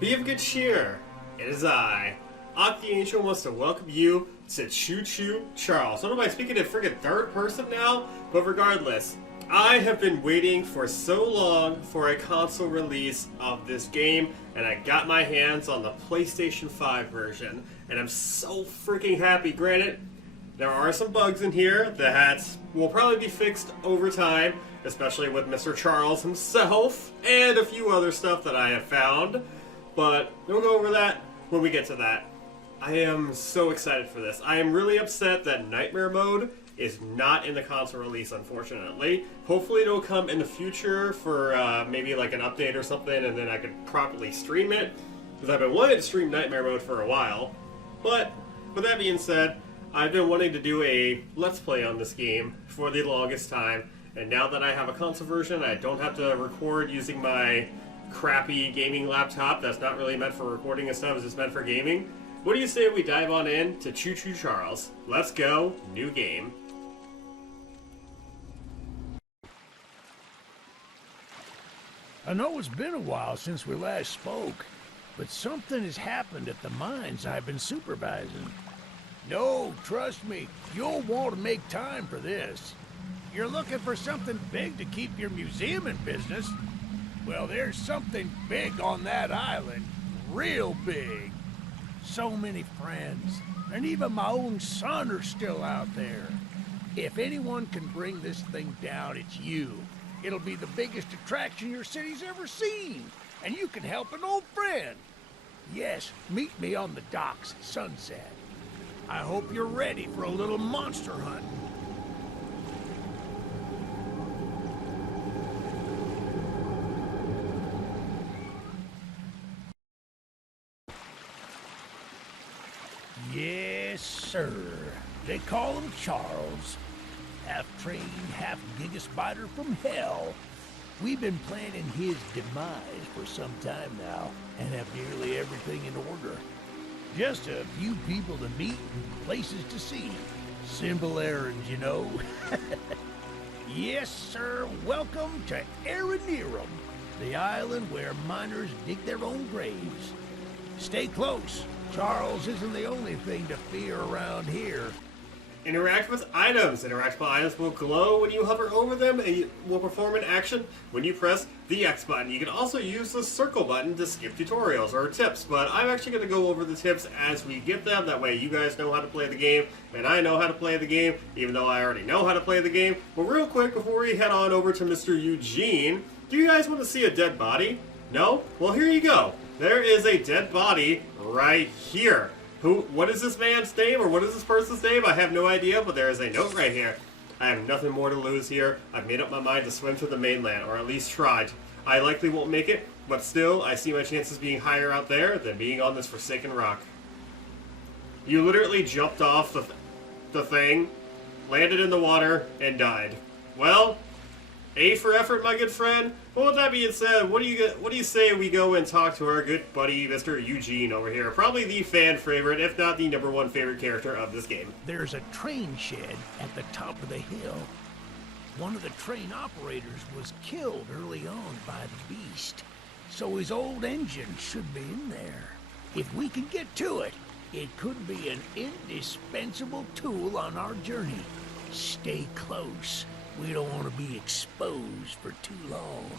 Be of good cheer. It is I, Ock the Angel, wants to welcome you to Choo-Choo Charles. I don't know if I'm speaking in friggin' third person now, but regardless, I have been waiting for so long for a console release of this game, and I got my hands on the PlayStation 5 version, and I'm so freaking happy. Granted, there are some bugs in here that will probably be fixed over time, especially with Mr. Charles himself, and a few other stuff that I have found. But we'll go over that when we get to that. I am so excited for this. I am really upset that Nightmare Mode is not in the console release, unfortunately. Hopefully it'll come in the future for maybe like an update or something, and then I could properly stream it. Because I've been wanting to stream Nightmare Mode for a while. But with that being said, I've been wanting to do a Let's Play on this game for the longest time. And now that I have a console version, I don't have to record using my crappy gaming laptop that's not really meant for recording and stuff, it's just meant for gaming. What do you say we dive on in to Choo-Choo Charles? Let's go, new game. I know it's been a while since we last spoke, but something has happened at the mines I've been supervising. No, trust me, you'll want to make time for this. You're looking for something big to keep your museum in business? Well, there's something big on that island. Real big. So many friends. And even my own son are still out there. If anyone can bring this thing down, it's you. It'll be the biggest attraction your city's ever seen. And you can help an old friend. Yes, meet me on the docks at sunset. I hope you're ready for a little monster hunt. Yes, sir. They call him Charles. Half-trained, half-giga-spider from hell. We've been planning his demise for some time now, and have nearly everything in order. Just a few people to meet and places to see. Simple errands, you know. Yes, sir. Welcome to Aranerum, the island where miners dig their own graves. Stay close. Charles isn't the only thing to fear around here. Interact with items. Interactable items will glow when you hover over them and will perform an action when you press the X button. You can also use the circle button to skip tutorials or tips, but I'm actually going to go over the tips as we get them. That way you guys know how to play the game, and I know how to play the game, even though I already know how to play the game. But real quick, before we head on over to Mr. Eugene, do you guys want to see a dead body? No? Well, here you go. There is a dead body right here. What is this man's name, or what is this person's name? I have no idea, but there is a note right here. I have nothing more to lose here. I've made up my mind to swim to the mainland, or at least tried. I likely won't make it, but still, I see my chances being higher out there than being on this forsaken rock. You literally jumped off the thing, landed in the water, and died. Well, A for effort, my good friend. But with that being said, what do you say we go and talk to our good buddy, Mr. Eugene over here? Probably the fan favorite, if not the #1 favorite character of this game. There's a train shed at the top of the hill. One of the train operators was killed early on by the beast, so his old engine should be in there. If we can get to it, it could be an indispensable tool on our journey. Stay close. We don't want to be exposed for too long.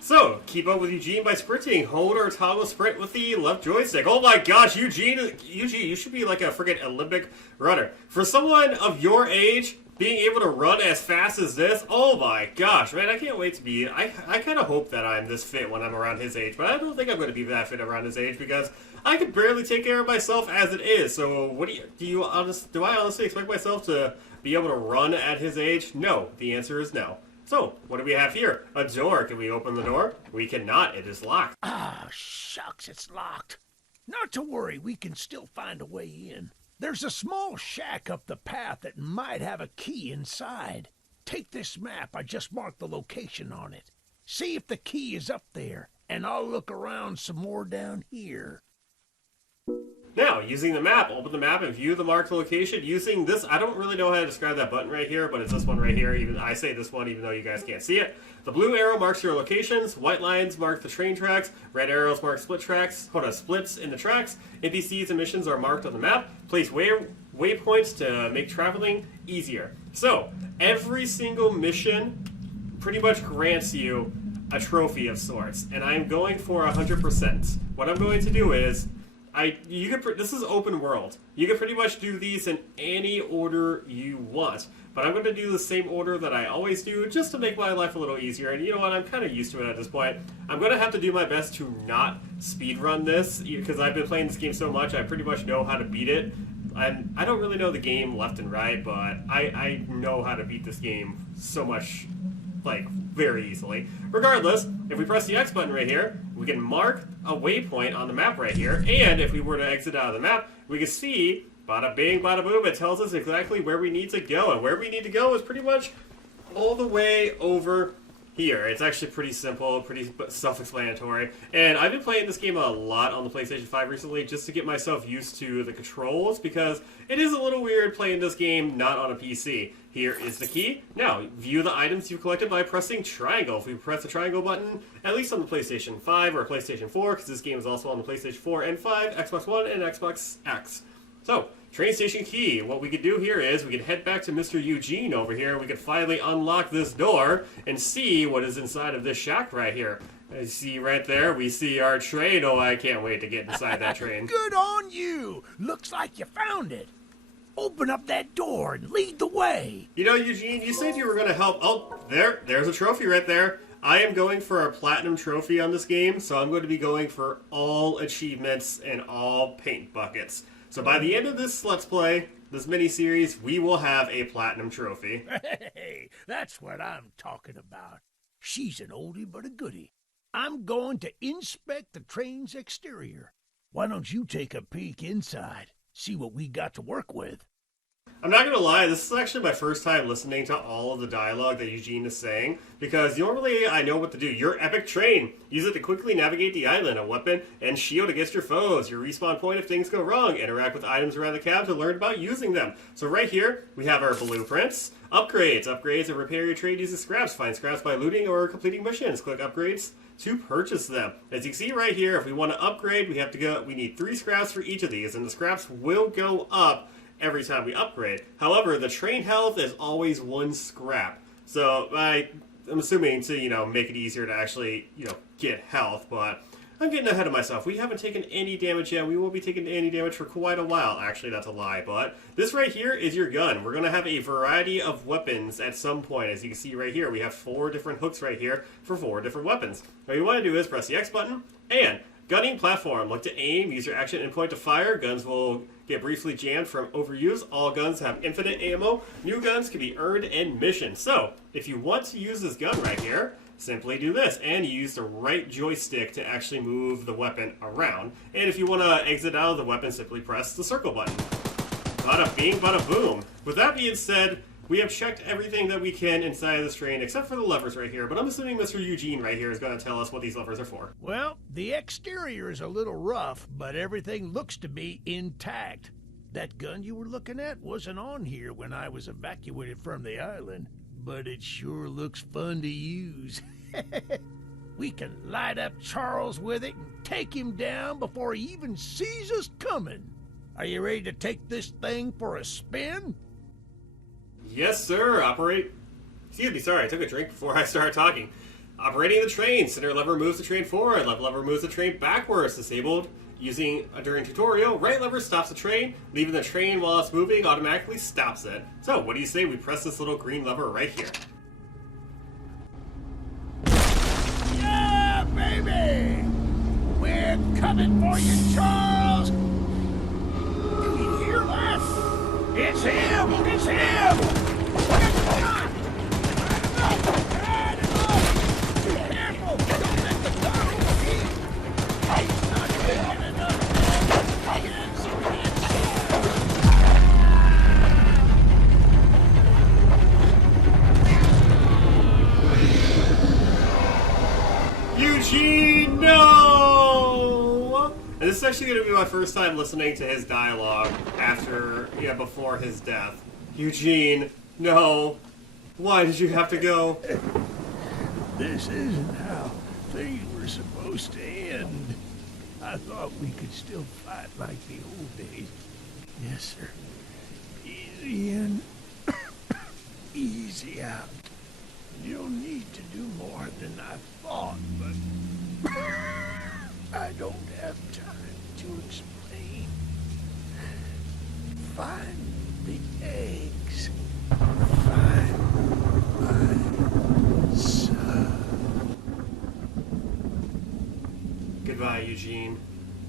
So, keep up with Eugene by sprinting. Hold or toggle sprint with the left joystick. Oh my gosh, Eugene, you should be like a freaking Olympic runner. For someone of your age, being able to run as fast as this, oh my gosh, man, I can't wait to be, I kind of hope that I'm this fit when I'm around his age, but I don't think I'm going to be that fit around his age, because I can barely take care of myself as it is. So what do I honestly expect myself to be able to run at his age? No. The answer is no. So, what do we have here? A door. Can we open the door? We cannot. It is locked. Ah, shucks, it's locked. Not to worry, we can still find a way in. There's a small shack up the path that might have a key inside. Take this map. I just marked the location on it. See if the key is up there, and I'll look around some more down here. Now, using the map, open the map and view the marked location using this. I don't really know how to describe that button right here, but it's this one right here. Even I say this one even though you guys can't see it. The blue arrow marks your locations, white lines mark the train tracks, red arrows mark splits in the tracks. NPCs and missions are marked on the map. Place waypoints to make traveling easier. So, every single mission pretty much grants you a trophy of sorts, and I'm going for 100%. What I'm going to do is, this is open world. You can pretty much do these in any order you want, but I'm going to do the same order that I always do just to make my life a little easier, and you know what, I'm kind of used to it at this point. I'm going to have to do my best to not speedrun this, because I've been playing this game so much, I pretty much know how to beat it. I don't really know the game left and right, but I know how to beat this game so much, like, very easily. Regardless, if we press the X button right here, we can mark a waypoint on the map right here, and if we were to exit out of the map, we can see, bada bing, bada boom, it tells us exactly where we need to go, and where we need to go is pretty much all the way over here. It's actually pretty simple, pretty self-explanatory, and I've been playing this game a lot on the PlayStation 5 recently just to get myself used to the controls, because it is a little weird playing this game not on a PC. Here is the key. Now, view the items you've collected by pressing triangle. If we press the triangle button, at least on the PlayStation 5 or PlayStation 4, because this game is also on the PlayStation 4 and 5, Xbox One, and Xbox X. So, train station key. What we could do here is we could head back to Mr. Eugene over here. We could finally unlock this door and see what is inside of this shack right here. As you see right there, we see our train. Oh, I can't wait to get inside that train. Good on you! Looks like you found it. Open up that door and lead the way. You know, Eugene, you said you were going to help. Oh, there's a trophy right there. I am going for a platinum trophy on this game, so I'm going to be going for all achievements and all paint buckets. So by the end of this Let's Play, this mini-series, we will have a platinum trophy. Hey, that's what I'm talking about. She's an oldie but a goodie. I'm going to inspect the train's exterior. Why don't you take a peek inside? See what we got to work with. I'm not going to lie, this is actually my first time listening to all of the dialogue that Eugene is saying, because normally I know what to do. Your epic train. Use it to quickly navigate the island, a weapon, and shield against your foes. Your respawn point if things go wrong. Interact with items around the cab to learn about using them. So right here, we have our blueprints. Upgrades. Upgrades and repair your train using scraps. Find scraps by looting or completing missions. Click upgrades to purchase them. As you can see right here, if we want to upgrade, we need 3 scraps for each of these, and the scraps will go up every time we upgrade. However, the train health is always 1 scrap. So I'm assuming to, make it easier to actually, get health, but I'm getting ahead of myself. We haven't taken any damage yet. We won't be taking any damage for quite a while. Actually, that's a lie, but this right here is your gun. We're going to have a variety of weapons at some point. As you can see right here, we have 4 different hooks right here for 4 different weapons. What you want to do is press the X button, and gunning platform. Look to aim, use your action endpoint to fire. Guns will get briefly jammed from overuse. All guns have infinite ammo. New guns can be earned in missions. So, if you want to use this gun right here, simply do this, and you use the right joystick to actually move the weapon around. And if you want to exit out of the weapon, simply press the circle button. Bada bing, bada boom. With that being said, we have checked everything that we can inside of this train, except for the levers right here, but I'm assuming Mr. Eugene right here is going to tell us what these levers are for. Well, the exterior is a little rough, but everything looks to be intact. That gun you were looking at wasn't on here when I was evacuated from the island, but it sure looks fun to use. We can light up Charles with it and take him down before he even sees us coming. Are you ready to take this thing for a spin? Yes, sir. Excuse me, sorry, I took a drink before I started talking. Operating the train. Center lever moves the train forward. Left lever moves the train backwards. Disabled during tutorial. Right lever stops the train. Leaving the train while it's moving automatically stops it. So, what do you say we press this little green lever right here? Yeah, baby! We're coming for you, Charles! Do you hear that? It's him! It's him! Eugene, no! And this is actually going to be my first time listening to his dialogue before his death. Eugene, no. Why did you have to go? This isn't how things were supposed to end. I thought we could still fight like the old days. Yes, sir. Easy in, easy out. You'll need to do more than I thought, but I don't have time to explain. Find the eggs. Find my son. Goodbye, Eugene.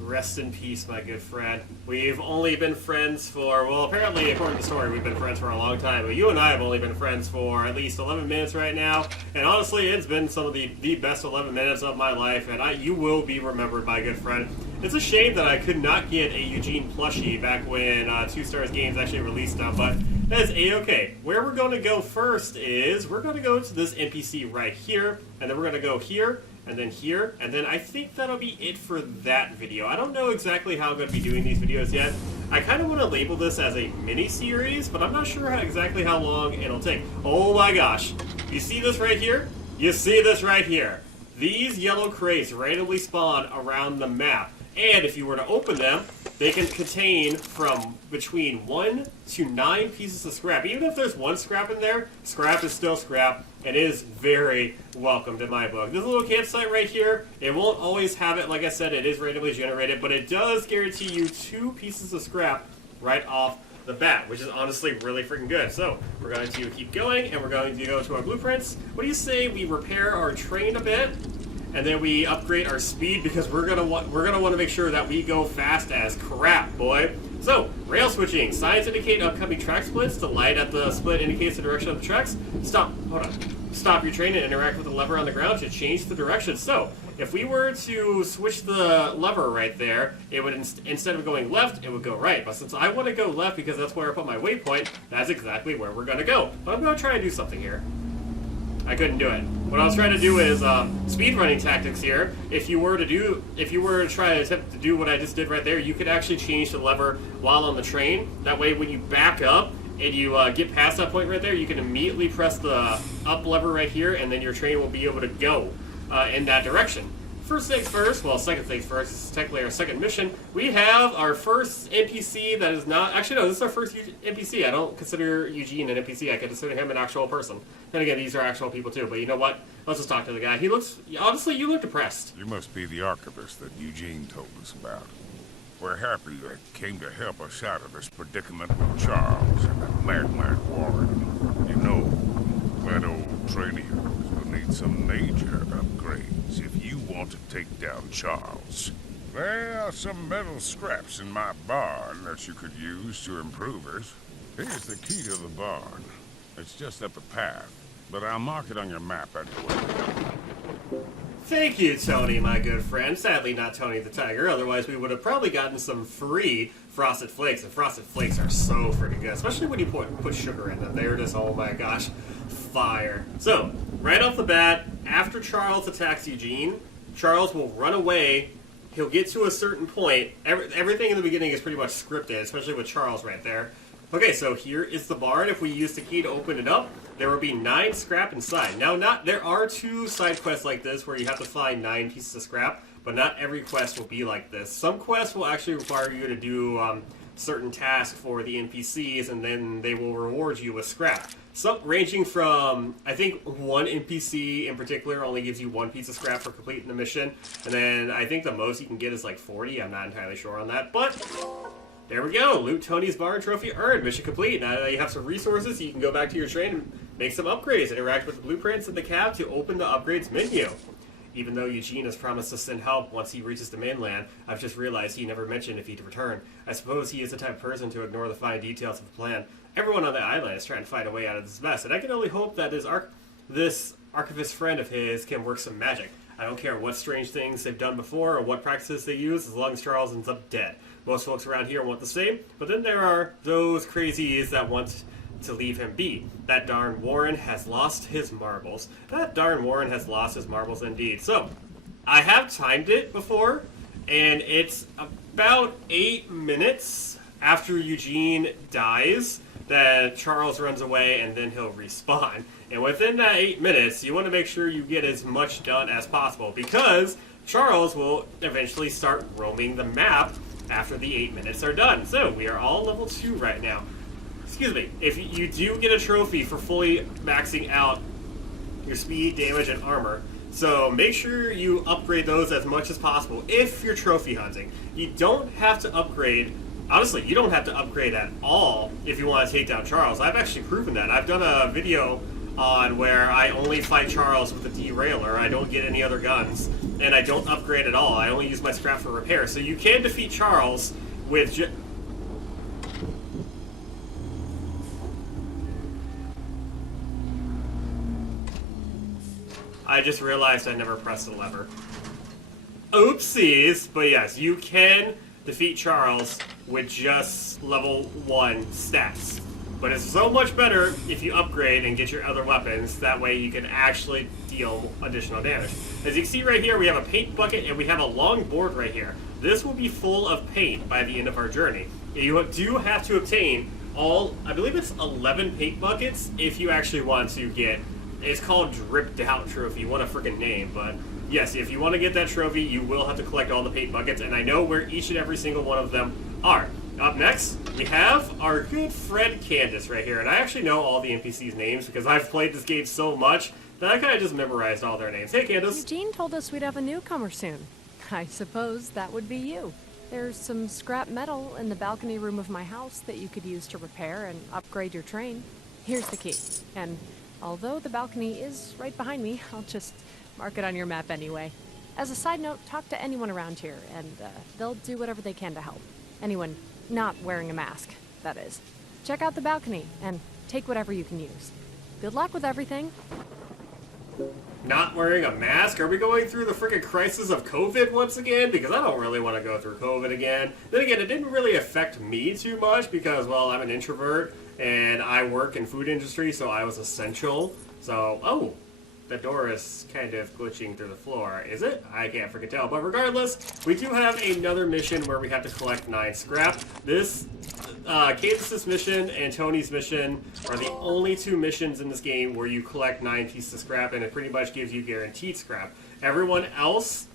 Rest in peace, my good friend. We've only been friends for, well, apparently, according to the story, we've been friends for a long time, but you and I have only been friends for at least 11 minutes right now, and honestly, it's been some of the best 11 minutes of my life, and you will be remembered, my good friend. It's a shame that I could not get a Eugene plushie back when 2 Stars Games actually released them, but that is A-okay. Where we're going to go first is, we're going to go to this NPC right here, and then we're going to go here, and then here, and then I think that'll be it for that video. I don't know exactly how I'm going to be doing these videos yet. I kind of want to label this as a mini-series, but I'm not sure exactly how long it'll take. Oh my gosh. You see this right here? You see this right here. These yellow crates randomly spawn around the map, and if you were to open them, they can contain from between 1 to 9 pieces of scrap. Even if there's 1 scrap in there, scrap is still scrap, and is very welcomed in my book. This little campsite right here, it won't always have it. Like I said, it is randomly generated, but it does guarantee you 2 pieces of scrap right off the bat, which is honestly really freaking good. So we're going to keep going, and we're going to go to our blueprints. What do you say we repair our train a bit? And then we upgrade our speed because we're gonna want to make sure that we go fast as crap, boy. So rail switching. Signs indicate upcoming track splits. The light at the split indicates the direction of the tracks. Stop your train and interact with the lever on the ground to change the direction. So if we were to switch the lever right there, it would instead of going left, it would go right. But since I want to go left because that's where I put my waypoint, that's exactly where we're gonna go. But I'm gonna try and do something here. I couldn't do it. What I was trying to do is speedrunning tactics here. If you were to try to attempt to do what I just did right there, you could actually change the lever while on the train. That way, when you back up and you get past that point right there, you can immediately press the up lever right here, and then your train will be able to go in that direction. First things first, well, second things first, this is technically our second mission. We have our first NPC that is not, actually no, this is our first NPC. I don't consider Eugene an NPC, I consider him an actual person. Then again, these are actual people too, but you know what? Let's just talk to the guy. He looks, honestly, you look depressed. You must be the archivist that Eugene told us about. We're happy you came to help us out of this predicament with Charles and that madman Warren. You know, that old train of yours will need some major upgrades if you want to take down Charles. There are some metal scraps in my barn that you could use to improve it. Here's the key to the barn. It's just up the path, but I'll mark it on your map anyway. Thank you, Tony, my good friend. Sadly, not Tony the Tiger. Otherwise, we would have probably gotten some free Frosted Flakes. And Frosted Flakes are so freaking good, especially when you put sugar in them. They're just, oh my gosh, fire. So, right off the bat, after Charles attacks Eugene, Charles will run away. He'll get to a certain point. Everything in the beginning is pretty much scripted, especially with Charles right there. Okay, so here is the barn. If we use the key to open it up, there will be 9 scrap inside. Now, there are 2 side quests like this where you have to find 9 pieces of scrap, but not every quest will be like this. Some quests will actually require you to do certain tasks for the NPCs, and then they will reward you with scrap. Some ranging from, I think one NPC in particular only gives you 1 piece of scrap for completing the mission, and then I think the most you can get is like 40. I'm not entirely sure on that, but there we go. Loot Tony's Barn Trophy earned. Mission complete. Now that you have some resources, you can go back to your train and make some upgrades. Interact with the blueprints in the cab to open the upgrades menu. Even though Eugene has promised to send help once he reaches the mainland, I've just realized he never mentioned if he'd return. I suppose he is the type of person to ignore the fine details of the plan. Everyone on the island is trying to find a way out of this mess, and I can only hope that this archivist friend of his can work some magic. I don't care what strange things they've done before or what practices they use, as long as Charles ends up dead. Most folks around here want the same, but then there are those crazies that want to leave him be. That darn Warren has lost his marbles. That darn Warren has lost his marbles indeed. So, I have timed it before, and it's about 8 minutes after Eugene dies that Charles runs away, and then he'll respawn. And within that 8 minutes, you want to make sure you get as much done as possible, because Charles will eventually start roaming the map after the 8 minutes are done. So we are all level 2 right now. Excuse me. If you do get a trophy for fully maxing out your speed, damage, and armor, so make sure you upgrade those as much as possible if you're trophy hunting. You don't have to upgrade. Honestly, you don't have to upgrade at all if you want to take down Charles. I've actually proven that. I've done a video on where I only fight Charles with a derailer. I don't get any other guns, and I don't upgrade at all. I only use my scrap for repair. So you can defeat Charles with I just realized I never pressed the lever. Oopsies! But yes, you can defeat Charles with just level 1 stats. But it's so much better if you upgrade and get your other weapons. That way you can actually deal additional damage. As you can see right here, we have a paint bucket and we have a long board right here. This will be full of paint by the end of our journey. You do have to obtain all, I believe it's 11 paint buckets if you actually want to get, it's called Dripped Out Trophy. What a freaking name. But yes, if you want to get that trophy, you will have to collect all the paint buckets, and I know where each and every single one of them are. Up next, we have our good friend Candace right here, and I actually know all the NPCs' names because I've played this game so much that I kind of just memorized all their names. Hey, Candace. Eugene told us we'd have a newcomer soon. I suppose that would be you. There's some scrap metal in the balcony room of my house that you could use to repair and upgrade your train. Here's the key, and although the balcony is right behind me, I'll just mark it on your map anyway. As a side note, talk to anyone around here, and they'll do whatever they can to help. Anyone not wearing a mask, that is. Check out the balcony, and take whatever you can use. Good luck with everything. Not wearing a mask? Are we going through the freaking crisis of COVID once again? Because I don't really want to go through COVID again. Then again, it didn't really affect me too much because, well, I'm an introvert, and I work in food industry, so I was essential. So, oh, the door is kind of glitching through the floor. Is it? I can't freaking tell. But regardless, we do have another mission where we have to collect 9 scrap. This, Candace's mission and Tony's mission are the only 2 missions in this game where you collect 9 pieces of scrap, and it pretty much gives you guaranteed scrap. Everyone else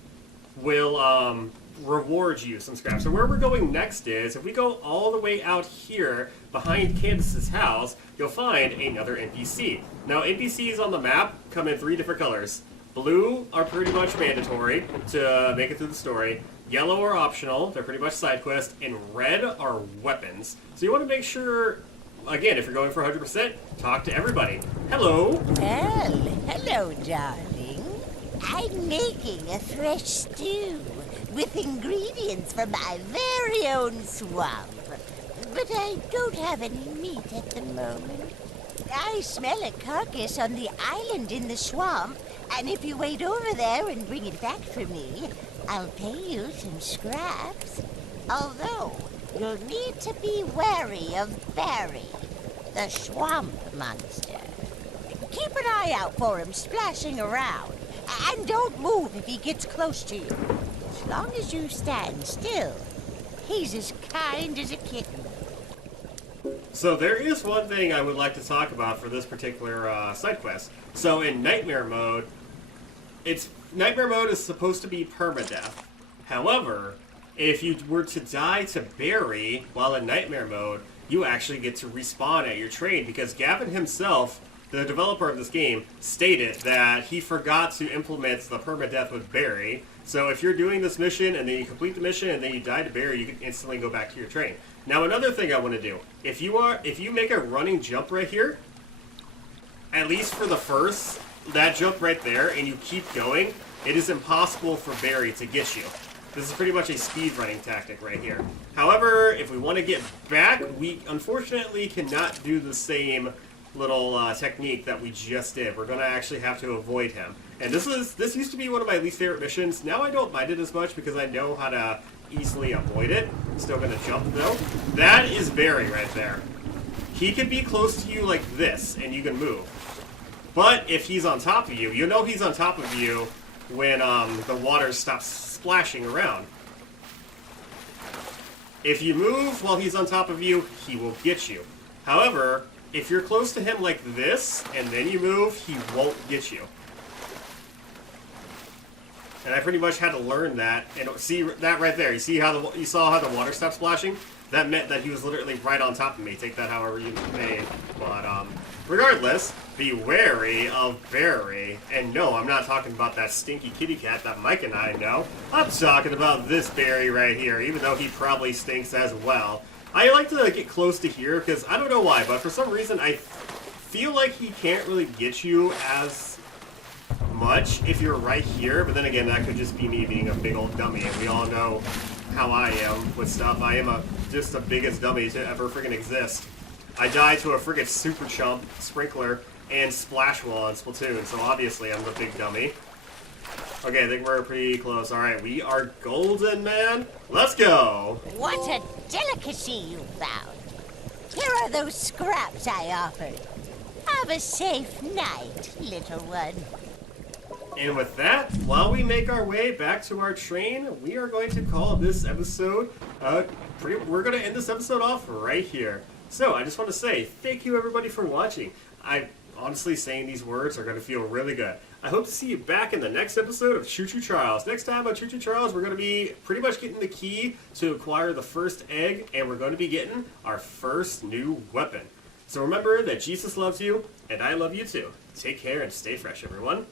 will, reward you some scrap. So where we're going next is, if we go all the way out here behind Candace's house, you'll find another NPC. Now, NPCs on the map come in 3 different colors. Blue are pretty much mandatory to make it through the story. Yellow are optional, they're pretty much side quests, and red are weapons. So you want to make sure, again, if you're going for 100%, talk to everybody. Hello! Well, hello, darling. I'm making a fresh stew with ingredients from my very own swamp. But I don't have any meat at the moment. I smell a carcass on the island in the swamp, and if you wait over there and bring it back for me, I'll pay you some scraps. Although, you'll need to be wary of Barry, the swamp monster. Keep an eye out for him splashing around, and don't move if he gets close to you. As long as you stand still, he's as kind as a kitten. So there is one thing I would like to talk about for this particular side quest. So in Nightmare Mode, Nightmare Mode is supposed to be permadeath. However, if you were to die to Barry while in Nightmare Mode, you actually get to respawn at your train, because Gavin himself, the developer of this game, stated that he forgot to implement the permadeath with Barry. So if you're doing this mission and then you complete the mission and then you die to Barry, you can instantly go back to your train. Now, another thing I want to do, if you make a running jump right here, at least for the first, that jump right there, and you keep going, it is impossible for Barry to get you. This is pretty much a speed running tactic right here. However, if we want to get back, we unfortunately cannot do the same little technique that we just did. We're going to actually have to avoid him. And this used to be one of my least favorite missions. Now I don't mind it as much because I know how to easily avoid it. Still going to jump though. That is Barry right there. He can be close to you like this and you can move. But if he's on top of you, you know he's on top of you when the water stops splashing around. If you move while he's on top of you, he will get you. However, if you're close to him like this, and then you move, he won't get you. And I pretty much had to learn that. And see that right there? You saw how the water stopped splashing? That meant that he was literally right on top of me. Take that however you may. But regardless, be wary of Barry. And no, I'm not talking about that stinky kitty cat that Mike and I know. I'm talking about this Barry right here, even though he probably stinks as well. I like to get close to here because I don't know why, but for some reason I feel like he can't really get you as much if you're right here. But then again, that could just be me being a big old dummy, and we all know how I am with stuff. I am just the biggest dummy to ever friggin' exist. I died to a friggin' super chump, sprinkler, and splash wall in Splatoon, so obviously I'm the big dummy. Okay, I think we're pretty close. Alright, we are golden, man. Let's go! What a delicacy you found. Here are those scraps I offered. Have a safe night, little one. And with that, while we make our way back to our train, we are going to call this episode, we're going to end this episode off right here. So, I just want to say, thank you everybody for watching. Honestly, saying these words are going to feel really good. I hope to see you back in the next episode of Choo-Choo Charles. Next time on Choo-Choo Charles, we're going to be pretty much getting the key to acquire the first egg, and we're going to be getting our first new weapon. So remember that Jesus loves you, and I love you too. Take care and stay fresh, everyone.